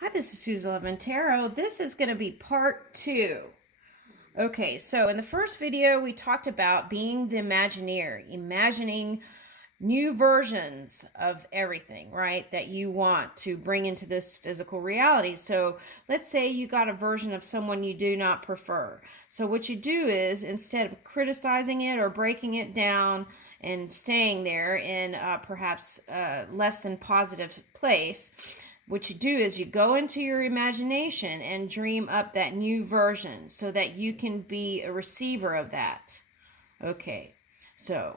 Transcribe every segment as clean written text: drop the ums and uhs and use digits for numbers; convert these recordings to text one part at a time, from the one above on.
Hi, this is Susan Levin Tarot. This is going to be part 2. Okay, so in the first video, we talked about being the Imagineer, imagining new versions of everything, right, that you want to bring into this physical reality. So let's say you got a version of someone you do not prefer. So what you do is, instead of criticizing it or breaking it down and staying there in perhaps less than positive place, what you do is you go into your imagination and dream up that new version so that you can be a receiver of that. Okay, so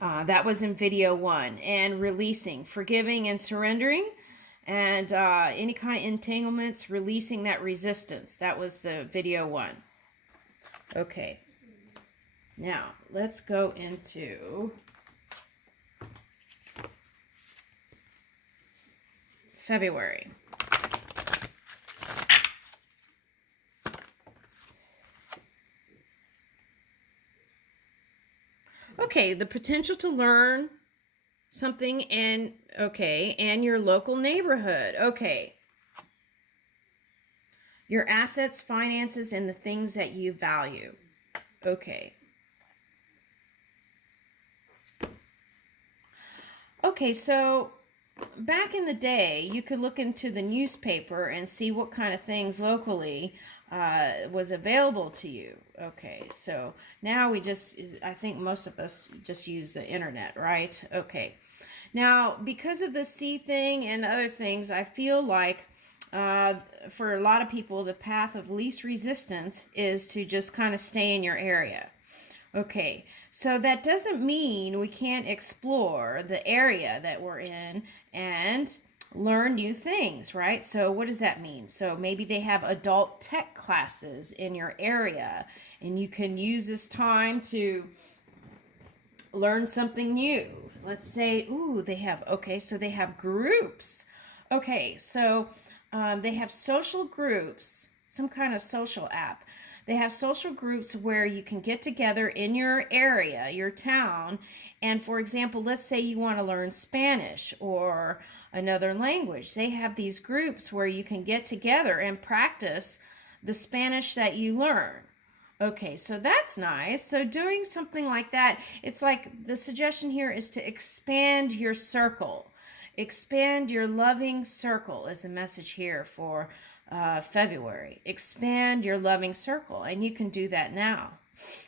that was in video 1. And releasing, forgiving and surrendering, and any kind of entanglements, releasing that resistance. That was the video 1. Okay, now let's go into February. Okay, the potential to learn something and your local neighborhood. Okay. Your assets, finances, and the things that you value. Okay. Okay, so back in the day, you could look into the newspaper and see what kind of things locally was available to you. Okay, so now I think most of us just use the internet, right? Okay. Now, because of the C thing and other things, I feel like for a lot of people, the path of least resistance is to just kind of stay in your area. Okay, so that doesn't mean we can't explore the area that we're in and learn new things, right? So what does that mean? So maybe they have adult tech classes in your area, and you can use this time to learn something new. Let's say, they have groups. Okay, so they have social groups, some kind of social app. They have social groups where you can get together in your area, your town, and for example, let's say you want to learn Spanish or another language. They have these groups where you can get together and practice the Spanish that you learn. Okay, so that's nice. So doing something like that, it's like the suggestion here is to expand your circle. Expand your loving circle is the message here for February. Expand your loving circle, and you can do that now.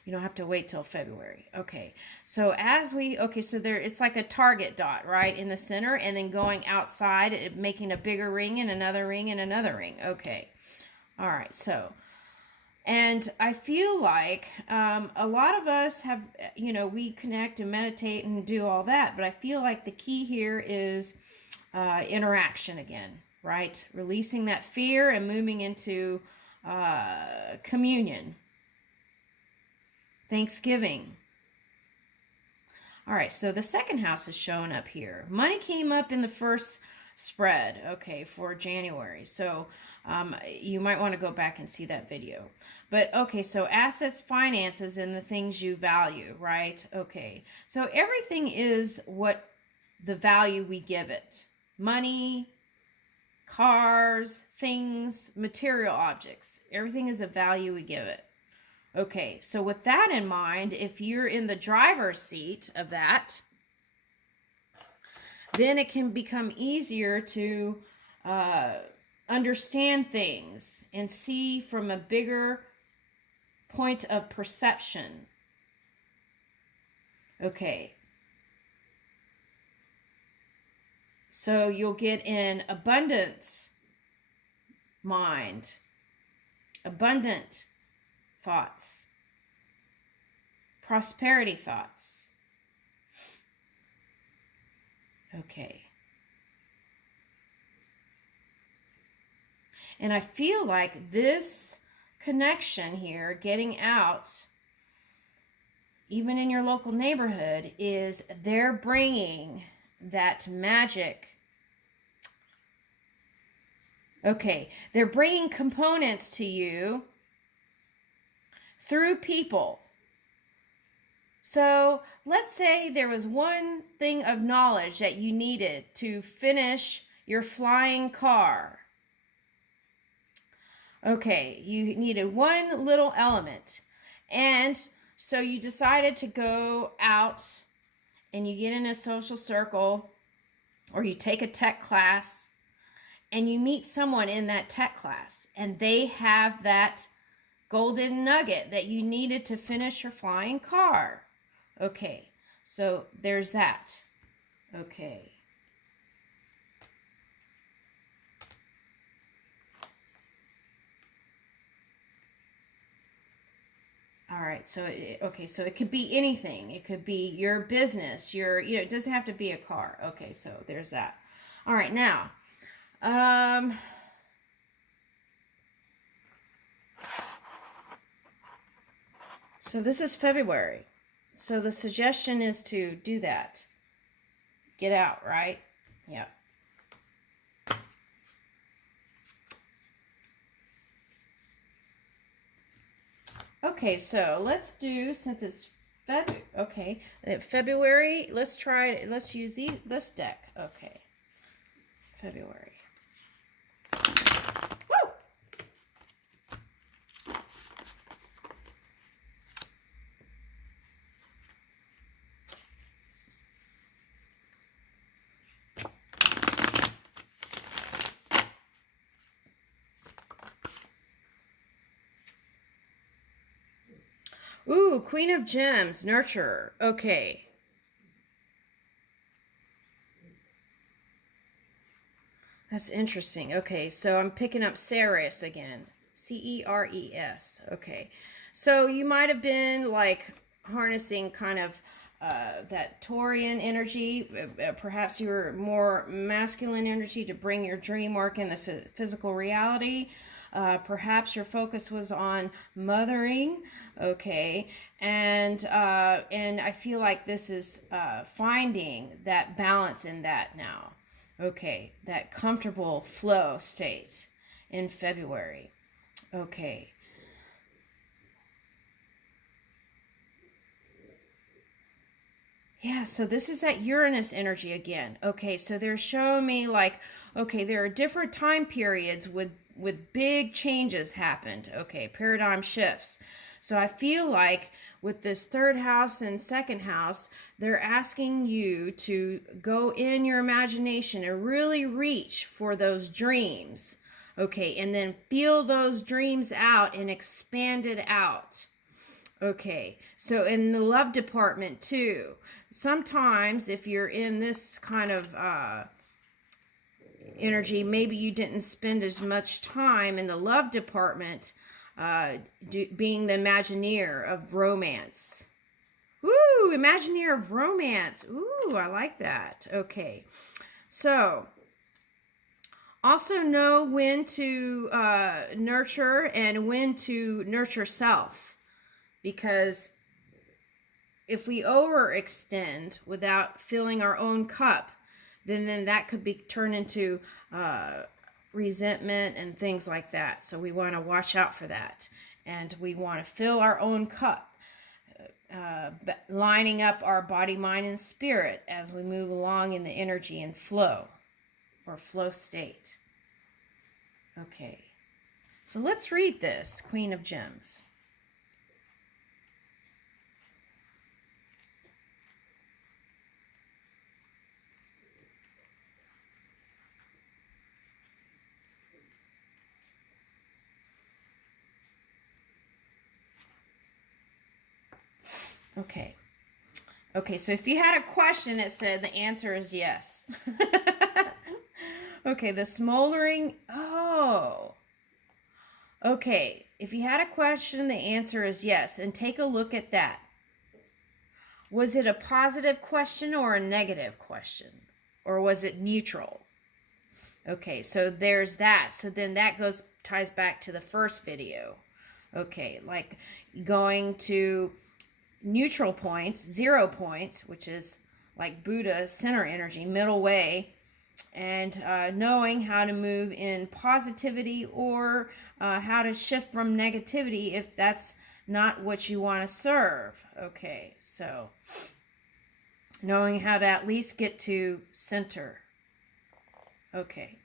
You don't have to wait till February. Okay, so it's like a target dot, right, in the center, and then going outside, making a bigger ring and another ring and another ring. Okay, all right, so... And I feel like a lot of us have, we connect and meditate and do all that. But I feel like the key here is interaction again, right? Releasing that fear and moving into communion. Thanksgiving. All right, so the second house is showing up here. Money came up in the first spread, okay, for January. So you might want to go back and see that video. But okay, so assets, finances, and the things you value, right? Okay, so everything is what the value we give it. Money, cars, things, material objects. Everything is a value we give it. Okay, so with that in mind, if you're in the driver's seat of that, then it can become easier to understand things and see from a bigger point of perception. Okay. So you'll get in abundance mind, abundant thoughts, prosperity thoughts. Okay. And I feel like this connection here, getting out, even in your local neighborhood, is they're bringing that magic. Okay, they're bringing components to you through people. So let's say there was one thing of knowledge that you needed to finish your flying car. Okay, you needed one little element. And so you decided to go out and you get in a social circle or you take a tech class and you meet someone in that tech class and they have that golden nugget that you needed to finish your flying car. Okay, so there's that. Okay. All right, so so it could be anything. It could be your business, it doesn't have to be a car. Okay, so there's that. All right, now, so this is February. So the suggestion is to do that. Get out, right? Yeah. Okay, so let's do, since it's February, let's use this deck. Okay. February. Woo! Ooh, Queen of Gems, Nurturer. Okay. That's interesting. Okay, so I'm picking up Ceres again. Ceres. Okay. So you might have been like harnessing kind of that Taurian energy. Perhaps you were more masculine energy to bring your dream work in the physical reality. Perhaps your focus was on mothering, okay, and I feel like this is finding that balance in that now, okay, that comfortable flow state in February, okay. Yeah, so this is that Uranus energy again. Okay, so they're showing me like, okay, there are different time periods with big changes happened. Okay, paradigm shifts. So I feel like with this third house and second house, they're asking you to go in your imagination and really reach for those dreams. Okay, and then feel those dreams out and expand it out. Okay, so in the love department too, sometimes if you're in this kind of energy, maybe you didn't spend as much time in the love department being the Imagineer of romance. Ooh, Imagineer of romance. Ooh, I like that. Okay, so also know when to nurture and when to nurture self. Because if we overextend without filling our own cup, then that could be turned into resentment and things like that. So we want to watch out for that. And we want to fill our own cup, lining up our body, mind, and spirit as we move along in the energy and flow or flow state. Okay, so let's read this, Queen of Gems. Okay. Okay, so if you had a question, it said the answer is yes. Okay, the smoldering. Oh. Okay, if you had a question, the answer is yes. And take a look at that. Was it a positive question or a negative question? Or was it neutral? Okay, so there's that. So then that ties back to the first video. Okay, like going to neutral point, 0 point, which is like Buddha, center energy, middle way, and knowing how to move in positivity or how to shift from negativity if that's not what you want to serve. Okay, so knowing how to at least get to center. Okay.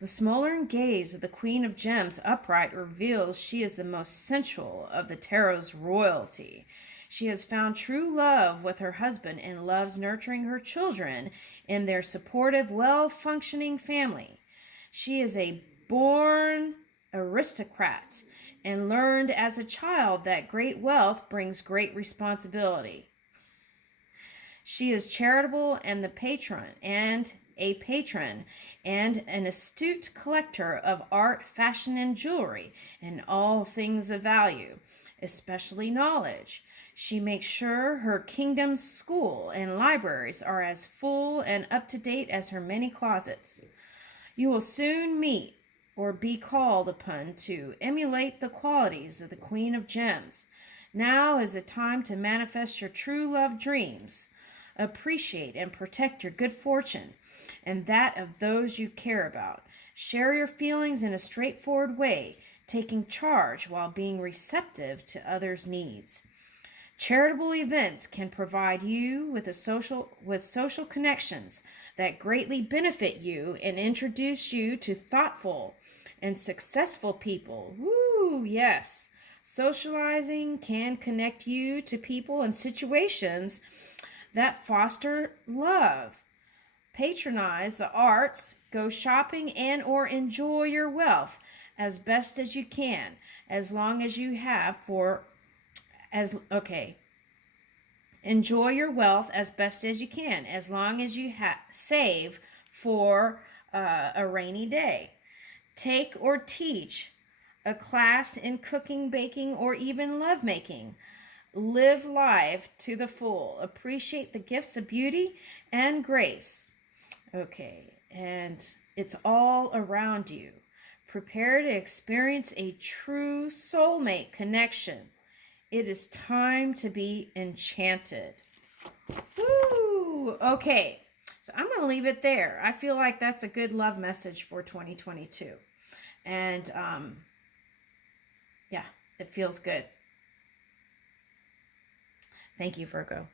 The smoldering gaze of the Queen of Gems upright reveals she is the most sensual of the tarot's royalty. She has found true love with her husband and loves nurturing her children in their supportive, well functioning family. She is a born aristocrat and learned as a child that great wealth brings great responsibility. She is charitable and a patron and an astute collector of art, fashion, and jewelry, and all things of value, especially knowledge. She makes sure her kingdom's school and libraries are as full and up to date as her many closets. You will soon meet or be called upon to emulate the qualities of the Queen of Gems. Now is the time to manifest your true love dreams. Appreciate and protect your good fortune and that of those you care about. Share your feelings in a straightforward way, taking charge while being receptive to others' needs. Charitable events can provide you with social connections that greatly benefit you and introduce you to thoughtful and successful people. Woo, yes. Socializing can connect you to people and situations that foster love. Patronize the arts, go shopping and or enjoy your wealth as best as you can, as long as you have for enjoy your wealth as best as you can, as long as you save for a rainy day. Take or teach a class in cooking, baking, or even lovemaking. Live life to the full. Appreciate the gifts of beauty and grace. Okay, and it's all around you. Prepare to experience a true soulmate connection. It is time to be enchanted. Woo! Okay, so I'm going to leave it there. I feel like that's a good love message for 2022. And yeah, it feels good. Thank you, Virgo.